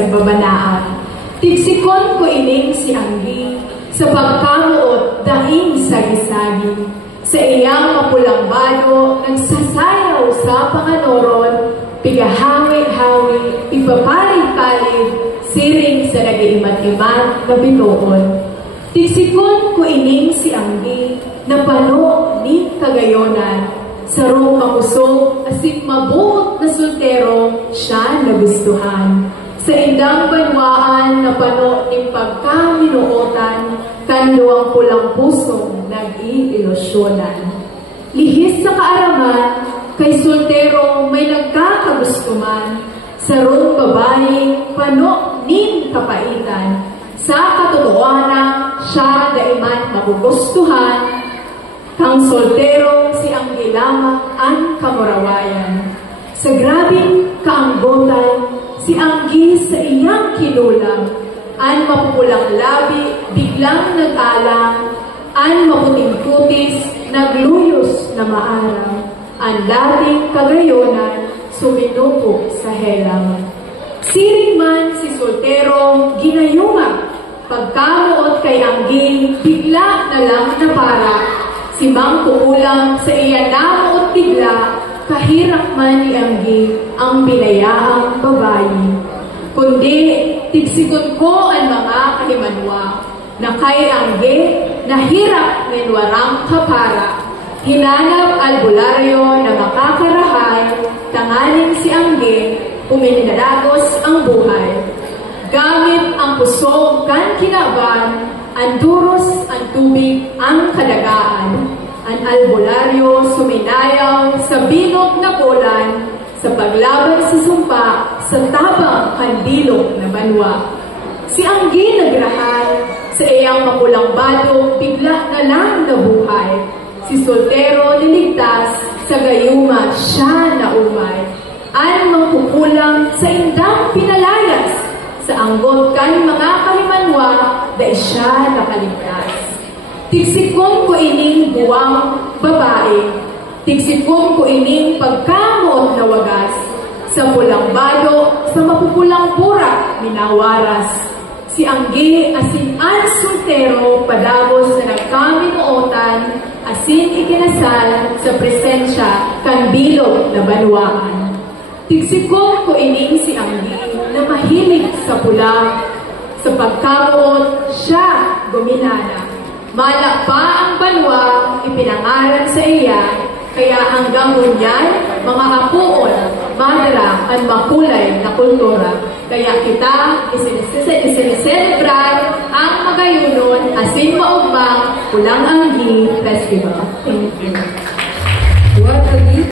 nagbabanaan. Tigsikon ko ining si Anggi, sa pagkamuot daing sagi-sagi. Sa iyang mapulang bado, nagsasayaw sa panganoron, pigahawi-hawi, ipapalit-palit, siring sa nag-iimat-imat na bituon. Tigsikon ko ining si Anggi, na pano ni kagayonan, sarong makusog, asit mabuot na soltero, siya nagustuhan. Sa indang banwaan na pano ni pagkaminuotan, kanlo ang pulang pusong nag-iilusyonan. Lihis sa kaaraman, kay soltero may nagkakagustuman, sarong babae, pano ning kapaitan. Sa katotohanan, siya daiman magugustuhan, kang soltero si Anggi lamang ang kamurawayan. Sa grabing kaanggotan, si Anggi sa iyang kinulang, an mapupulang labi, biglang nag-alang, an maputing kutis, nagluyos na maaraw, ang dating kagayonan, suminupo sa helang. Siring man si soltero, ginayuma, pagkamuot kay Anggi, bigla na lang napara, si Mang kukulang sa iya namuot bigla, kahirap man ni Anggi ang binayaang babae. Kundi, tigsikon ko ang mga kahimanwa, na kay Anggi, nahirap nilwarang kapara, hinanap albularyo na makakarahay, tangaling si Anggi, umininadagos ang buhay. Gamit ang pusog kan kinaban, ang duros ang tubig ang kadagaan, ang albularyo suminayaw sa bilog na bulan, sa paglaban sa sumpa, sa tabang kandilog na banwa. Si Anggi nagrahan, sa iyang mapulang bado, bigla na lang nabuhay. Si soltero niligtas, sa gayuma siya naumay. Ang mangkukulang sa indang pinalayas, sa anggot kan mga kalimanwa, dahil siya nakaligtas. Tigsikon ko ining buwang babae, tigsikon ko ining pagkamot na wagas, sa pulang bado, sa mapupulang pura, minawaras. Si Anggi asin an soltero, padabos na nagkaminuotan, asin ikinasal sa presensya kan bilog na banwaan. Tigsikon ko ining si Anggi, na mahilig sa pula, sa pagkamuot siya guminana. Mala pa ang banwa, ipinangalan sa iya, kaya hanggang ngunyan, mga apuon, madara ang makulay na kultura. Kaya kita isineselebrar ang Magayunon asin maugmang Pulang Anggi Festival. Thank you.